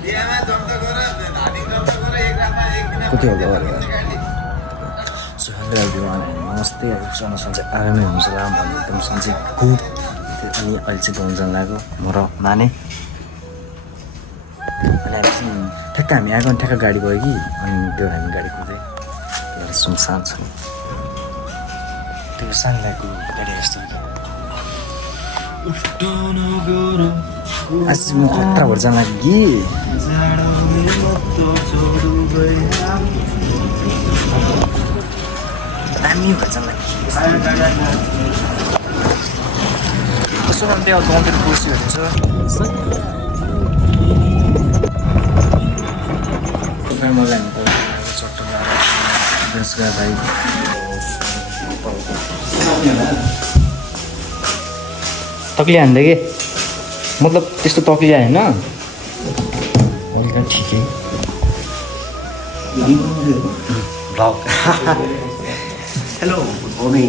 कति होला सुहाउँदै everyone नमस्ते आइपुग्छ सन्चै आरामै हुन्छ होला भन्ने एकदम सन्चै गुड अनि अहिले चाहिँ गाउँ जान लाग्यो म र माने अनि ठ्याक्क हामी आएको ठ्याक्क गाडी गयो कि अनि त्यो हामी गाडी कुद्दै त्यो सुनसान छ त्यो सानलाको गाडी जस्तो आज म खतरा भएर जान लाग्यो कि दामी भएर जान लाग्यो कसो गर्नु त्यहाँ गाउँतिर कुर्सीहरू छ मलाई हामी त चट्टो ड्रेस गर्दा तक्लिया हान्दै के मतलब त्यस्तो तक्लिया होइन अलिकति ठिकै भ्लग हेलो गुड मर्निङ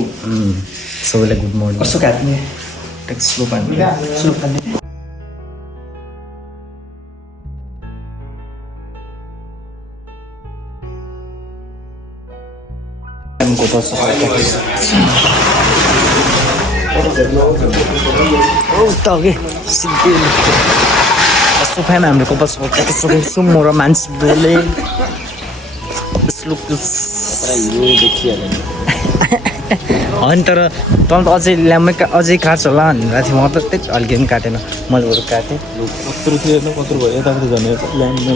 सबैलाई गुड मर्निङ कसो काट्ने टेक्स्ट स्लो पानी सोफामा हाम्रो कपाल सुम र मान्छे बोले होइन तर तँ त अझै ल्याम्मै अझै काट्छ होला भनेर थियो म त त्यही अलिकति पनि काटेन मैले बरु काटेँ कत्रो थियो कत्रो भयो यतापट्टि झन् ल्याम्मै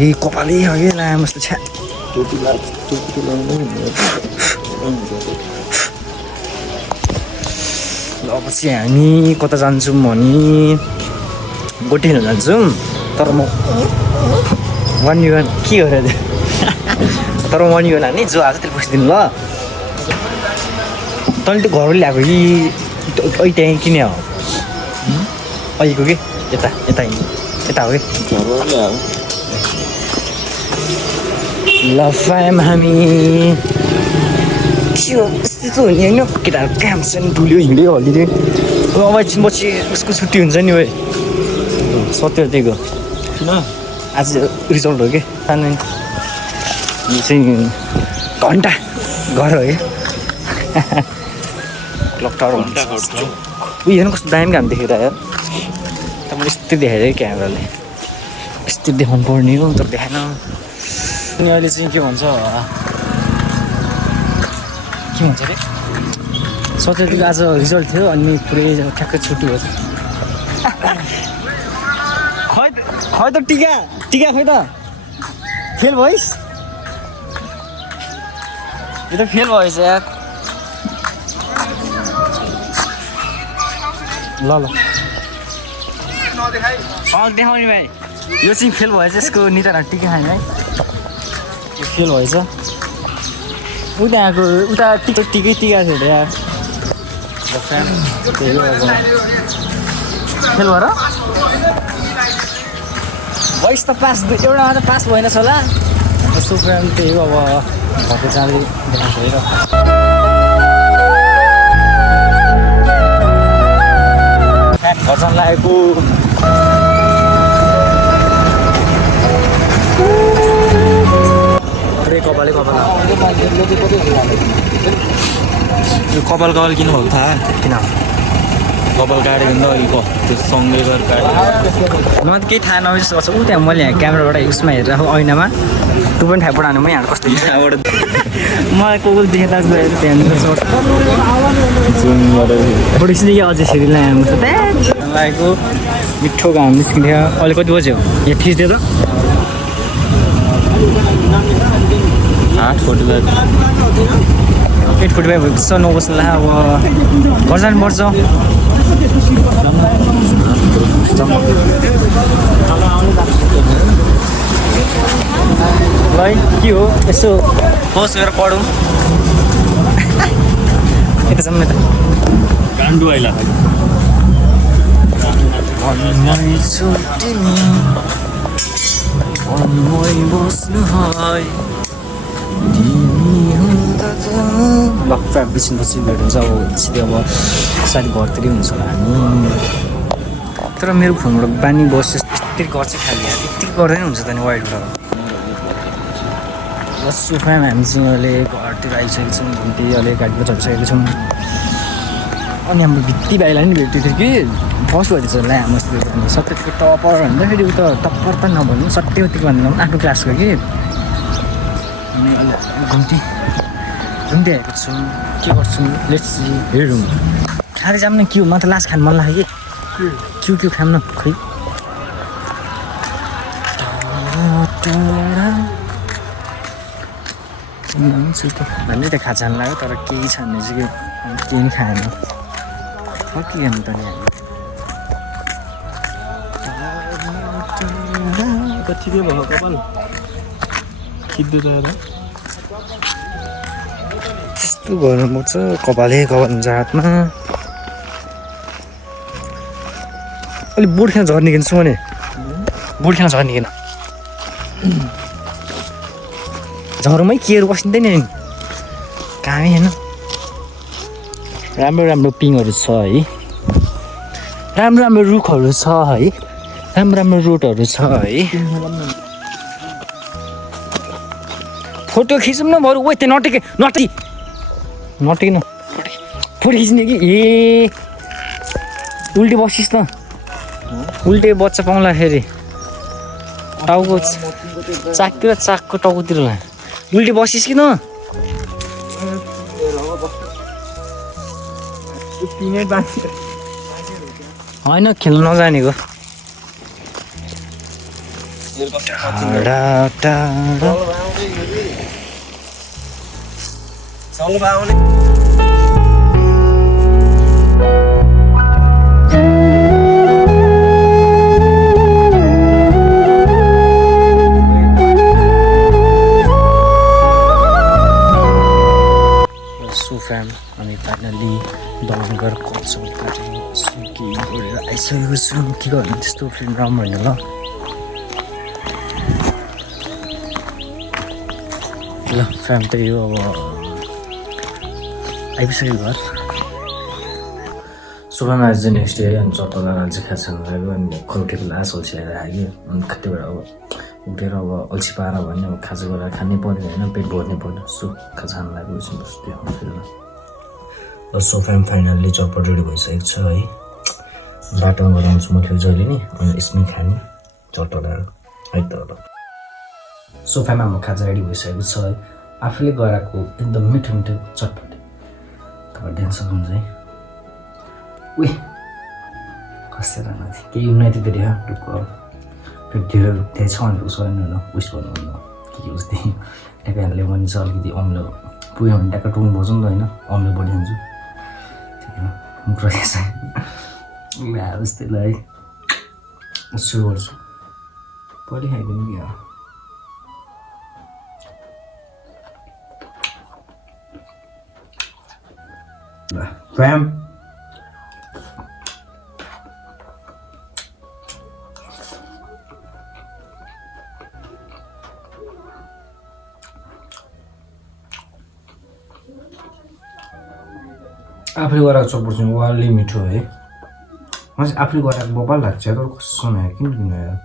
ए कपालै अघि लामो जस्तो छ्या टोपी अब चाहिँ हामी कता जान्छौँ भने गोटे हिँड्न जान्छौँ तर म वान युन के हो र तर वान युन हाल्ने जो आज त्यसले बसिदिनु ल तैँले त्यो घरबाट ल्याएको कि अहिले त्यहीँ किने हो अहिलेको कि यता यता यता हो कि ल फ्याम हामी के हो यस्तो हुने होइन केटाहरू काम छ नि डुल्यो हिँड्यो हलिदियो अब एकछिन पछि उसको छुट्टी हुन्छ नि भाइ सत्य दिएको किन आज रिजल्ट हो कि सानो यो चाहिँ घन्टा घर हो कि क्लक टावर उयो हेर्नु कस्तो दामी काम देखिरहेको तर मैले यस्तै देखाइदिएँ क्यामेराले यस्तै देखाउनु पर्ने हो तर देखाएन अनि अहिले चाहिँ के भन्छ अरे सत्रदेखि आज रिजल्ट थियो अनि पुरै ठ्याक्कै छुट्टी भयो खै त टिका खै त फेल भइस् यो त फेल भएछ यार ल देखाउने भाइ यो चाहिँ फेल भएछ यसको निधारमा टिका खाने है यो फेल भएछ उताको उता टिका थियो अरे यार फेल भएर भइस त पास एउटा मात्र पास भएन छ होला यसो फ्रेन्ड त्यही हो अब घरको जाँदै देखाउँछ है र घर जान लागेको कपालै कपाल यो कपाल किन भएको थाहा किन कपाल काटेको नि त अलिक त्यो सँगै गरेर काटेको मलाई त केही थाहा नभए जस्तो गर्छ ऊ त्यहाँ मैले यहाँ क्यामेराबाट उसमा हेरेर ऐनामा 2.5 पढाउनु म यहाँ कस्तो मलाई कोकल देखेर बढी सिधै अझै सिरियल लागेको मिठो घाम निस्किन्थ्यो अहिले कति बज्यो यहाँ थिच्थ्यो त 8:45 भइसक्छ 9 बज्नु ला अब घर जानुपर्छ ल के हो यसो होस् गरेर पढौँ यता जाउँ न त गान्डु आइला लक्का बिसिनपछि भेट हुन्छ अब सिधै अब सायद घरतिरै हुन्छ होला हामी तर मेरो फोनबाट बानी बस्यो यति गर्छ खालि यार यति गर्दै हुन्छ त नि वाइड फ्लावर बस सोफामा हामी चाहिँ अहिले घरतिर आइसकेको छौँ घुम्ती अहिले गाडीमा चढिसकेको छौँ अनि हाम्रो भित्ती भाइलाई नि भेट्यो थियो कि फर्स्ट भएर चाहिँ ला मस्ती गर्ने सत्यको टपर भन्दाखेरि उता टप्पर त नभन्नु सट्टै उतिको भन्दा पनि आफ्नो क्लासको कि अनि अहिले घुम्ती आएको छौँ के गर्छौँ लेट्स हेरौँ खाँदै जाऊँ न क्यु म त लास्ट खानु मन लाग्यो कि क्यु खाऊँ न खै भन्दै त खा जानु लाग्यो तर केही छ भने चाहिँ केही नि खाएन फर्किएन त नि कति के भयो कपाल खिच्दै रहेर त्यस्तो गर्नु पर्छ कपाल हुन्छ हातमा अलिक बोट खान झर्ने किन सोने बोट खान झर्ने किन झरमै केहरू बसिँदैन नि कामै होइन राम्रो राम्रो पिङहरू छ है राम्रो राम्रो रुखहरू छ है राम्रो राम्रो रोडहरू छ है फोटो खिचौँ न बरु ओ त्यो नटेकिन फोटो खिच्ने कि ए उल्टे बसिस् त उल्टे बच्चा पाउँदाखेरि टाउको चाकको टाउकोतिर ला उल्टे बसिस् कि न होइन खेल्नु नजानेको अनि फाइनल्ली दमनगर कल्चरबाट केही गरेर आइसकेको छु के गर्नु त्यस्तो फिल्म राम्रो होइन ल फ्याम त्यही हो अब आइपुग्यो घर सुबहमा आज नेक्स्ट डे अनि चट्टला चाहिँ खाजा खानु लाग्यो अनि खल्केको लास अल्छिएर आयो अनि कतिबाट अब उठेर अब अल्छी पाएर भन्ने अब खाजा गरेर खानै पऱ्यो होइन पेट भर्नै पऱ्यो सुप खाजा खानु लाग्यो सोफामा फाइनल्ली चटपट रेडी भइसकेको छ है बाटोमा गराउँछु म फेरि जहिले नि अनि यसमै खाने चटपटाहरू है त सोफामा हाम्रो खाजा रेडी भइसकेको छ है आफूले गराएको एकदम मिठो मिठो चटपटे तपाईँ देख्न सक्नुहुन्छ है उही कस्तो राम्रो थियो केही उन्नति त देखा टुक्को फेरि ढेँडो रुख्दै छ भनेर उसो गर्नु उस गर्नुहुन्न के उस्तै ट्याक्कै लेमन चाहिँ अलिकति अम्लो पुग्यो भने ट्याक्कै टुक्नु पर्छ नि त होइन अम्लो बढिहाल्छु मुख रहेछ उस्तै ल है सुरु गर्छु पहिले खाइदिनु कि फ्याम आफूले गराएको चटपट चाहिँ वालले मिठो है मलाई चाहिँ आफूले गराएको बबाल लाग्छ तर कस्तो नआयो किन किन आयो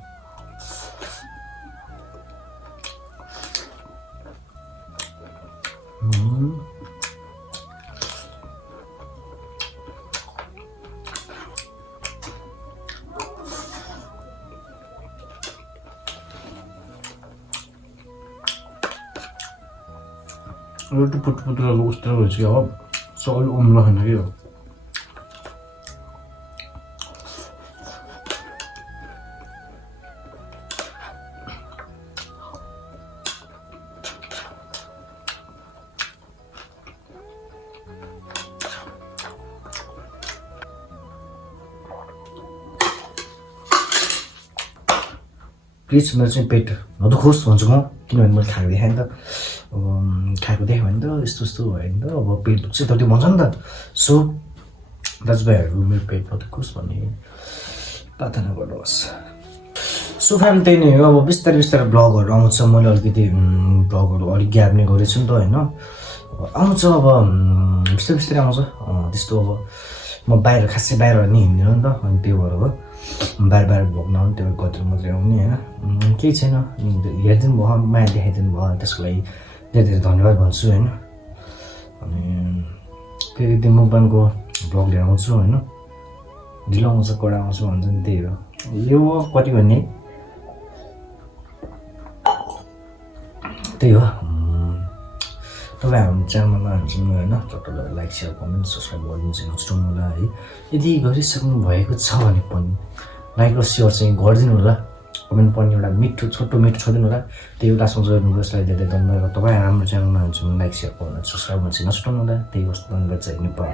रोटी पुट उस्तो रहेछ कि अब सबै अम्लो होइन कि हो प्लिज मेरो चाहिँ पेट नदुखोस् भन्छु म किनभने मैले खाएको देखाएँ नि त अब खाएको देखेँ भने त यस्तो यस्तो भयो नि त अब पेट दुख्छ त त्यो भन्छ नि त सो दाजुभाइहरू मेरो पेट नदुखोस् भन्ने प्रार्थना गर्नुहोस् सो फ्याम त्यही नै हो अब बिस्तारै बिस्तारै ब्लगहरू आउँछ मैले अलिकति ब्लगहरू अलिक ग्याप नै गरेछु नि त होइन आउँछ अब बिस्तारै बिस्तारै आउँछ त्यस्तो अब म बाहिर खासै बाहिर नि हिँड्दिनँ नि त अनि त्यो भएर हो बार बार भोग्न आउने त्यो गत्र मात्रै आउने होइन केही छैन हेरिदिनु भयो माया देखाइदिनु भयो त्यसको लागि धेरै धेरै धन्यवाद भन्छु होइन अनि फेरि त्यो मुखबानको भ्लग लिएर आउँछु होइन ढिलो आउँछ कडा आउँछु भन्छ नि त्यही हो यो कति भन्ने त्यही हो तपाईँ हाम्रो च्यानलमा हाल्नु होइन तपाईँलाई लाइक सेयर कमेन्ट सब्सक्राइब गरिदिनु चाहिँ नसुर्ताउनु होला है यदि गरिसक्नु भएको छ भने पनि लाइक र सेयर चाहिँ गरिदिनु होला कमेन्ट पनि एउटा मिठो छोटो मिठो छोडिदिनु होला त्यही एउटा सोच्नु यसलाई धेरै धन्यवाद तपाईँ हाम्रो च्यानलमा हाल्नु लाइक सेयर कमेन्ट सब्सक्राइब गर्न चाहिँ नसुर्ताउनु होला त्यही वस्तु धन्यवाद चाहिँ नेपाल